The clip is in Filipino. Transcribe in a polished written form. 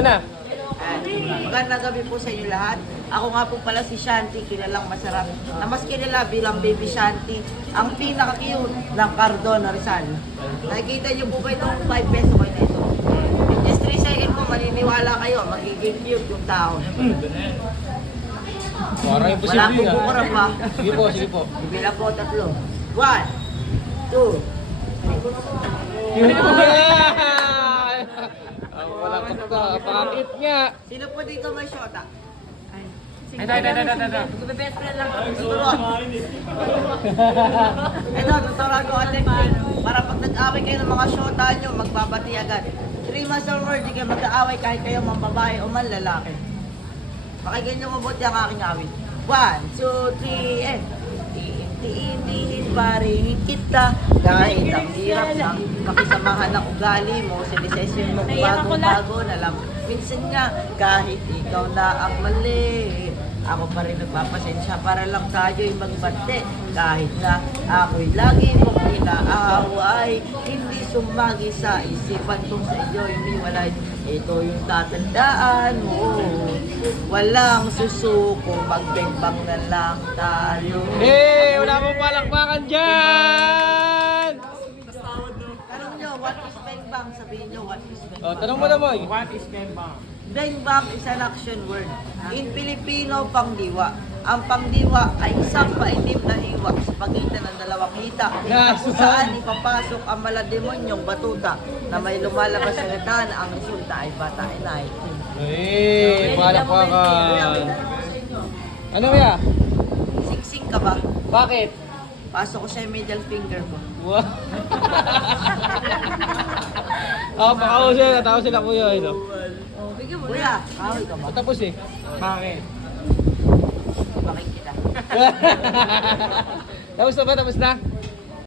Na. Magandang gabi po sa inyo lahat. Ako nga po pala si Shanti, kilalang masarap. Na mas kilala bilang Baby Shanti, ang pinaka-cute ng Cardona Rizal. Nakikita niyo po ba itong 5 peso kayo na ito? In just 3 seconds po, maniniwala kayo, magiging cute yung tao. Parang Wala imposible pong yan. bukurang pa. Sige po, sige po. Bibila po 3. 1, 2, Wala pa ito. Pakakit nga. Sino po dito may shota? Best friend lang ako. Siguro. Ito, tuturuan ko technique. Para pag nag-away kayo ng mga shota nyo, magbabati agad. 3 months or more, di kayo mag-aaway kahit kayo mang babae o man lalaki. Pakinggan nyo mabuti ang aking awit. 1, 2, 3, and iindihin pa rin kita kahit ang hirap ng makisamahan ng ugali mo, sinisesyon mo bago-bago na lang. Minsan nga, kahit ikaw na ang mali, ako pa rin nagpapasensya para lang tayo'y magbante. Kahit na ako'y lagi mong inaaway, hindi sumagi sa isipan kung sa iyo iniwalay. Ito yung tatandaan mo, walang susuko, magbengbang na lang tayo. Hey, wala pong palakpakan dyan! Tanong nyo, what is bengbang? Sabihin nyo, what is bengbang? Oh, tanong mo na, Moy. Bengbang is an action word. In Filipino, pangdiwa. Ang pangdiwa ay isang paitim na hiwa sa pagitan ng dalawang hita kung saan ipapasok ang malademonyong batuta na may lumalabas sa gatan. Ang resulta ay bata inay. Hey, palakpakan. Ano kaya? Siksik ka ba? Bakit? Pasok ko sa middle finger ko. Wow. Ako, pakao sila. Tao sila, kuya. Ito. Oh, bigyan mo na. Kuya, kahoy ka ba? Tapos eh. Bakit? Bakit kita? Tapos na ba? Tapos na?